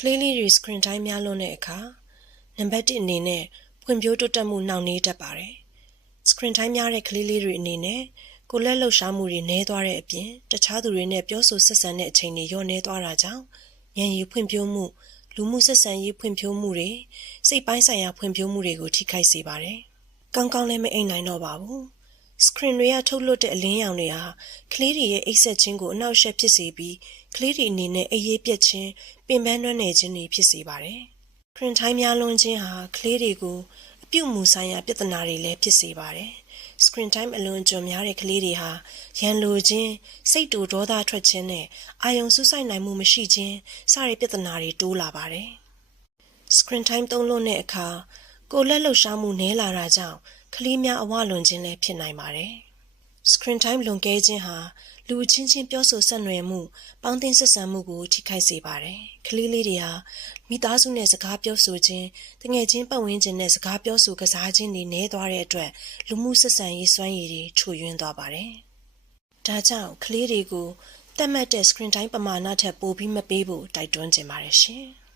ကလေးလေးတွေ screen time များလွန်းတဲ့အခါနံပါတ်1အနေနဲ့ဖွံ့ဖြိုးတိုးတက်မှုနှောင့်နှေးတတ်ပါတယ်။ screen time များတဲ့ကလေးလေးတွေအနေနဲ့ကိုယ်လက်လှုပ်ရှားမှုတွေနည်းသွားတဲ့အပြင်တခြားသူတွေနဲ့ပြောဆိုဆက်ဆံတဲ့အချိန်တွေလျော့နည်းသွားတာကြောင့်ဉာဏ်ရည်ဖွံ့ဖြိုးမှုလူမှုဆက်ဆံရေးဖွံ့ဖြိုးမှုတွေစိတ်ပိုင်းဆိုင်ရာဖွံ့ဖြိုးမှုတွေကိုထိခိုက်စေပါတယ်။ကောင်းကောင်းလည်းမအိပ်နိုင်တော့ပါဘူး။ screen တွေကထုတ်လွှတ်တဲ့အလင်းရောင်တွေဟာကလေးတွေရဲ့အိပ်စက်ခြင်းကိုအနှောက်အယှက်ဖြစ်စေပြီးကလေးတွေအနေနဲ့အိပ်ရေးပြတ်ခြင်းပင်ပန်းနွမ်းနယ်ခြင်းတွေဖြစ်စေပါတယ်။ screen time များလွန်းခြင်းဟာကလေးတွေကိုအပြုအမူဆိုင်ရာပြဿနာတွေလည်းဖြစ်စေပါတယ်။ screen time အလွန်အကျွံများတဲ့ကလေးတွေဟာရန်လိုခြင်းစိတ်တူဒေါသထွက်ခြင်းနဲ့အာရုံစူးစိုက်နိုင်မှုမရှိခြင်းစတဲ့ပြဿနာတွေတိုးလာပါတယ်။ screen time သုံးလွန်းတဲ့အခါကိုယ်လက်လှုပ်ရှားမှုနည်းလာတာကြောင့်ကလေးများအဝလွန်ခြင်းလည်းဖြစ်နိုင်ပါတယ်။ screen time လွန်ကဲခြင်းဟာလူအချင်းချင်းပြောဆိုဆက်နွယ်မှုပေါင်းသင်းဆက်ဆံမှုကိုထိခိုက်စေပါတယ်။ကလေးလေးတွေဟာမိသားစုနဲ့စကားပြောဆိုခြင်းတငယ်ချင်းပတ်ဝန်းကျင်နဲ့စကားပြောဆိုကစားခြင်းတွေနည်းသွားတဲ့အတွက်လူမှုဆက်ဆံရေးစွမ်းရည်တွေချို့ယွင်းသွားပါတယ်။ဒါကြောင့်ကလေးတွေကိုသတ်မှတ်တဲ့ screen time ပမာဏထက်ပိုပြီးမပေးဖို့တိုက်တွန်းချင်ပါတယ်ရှင်။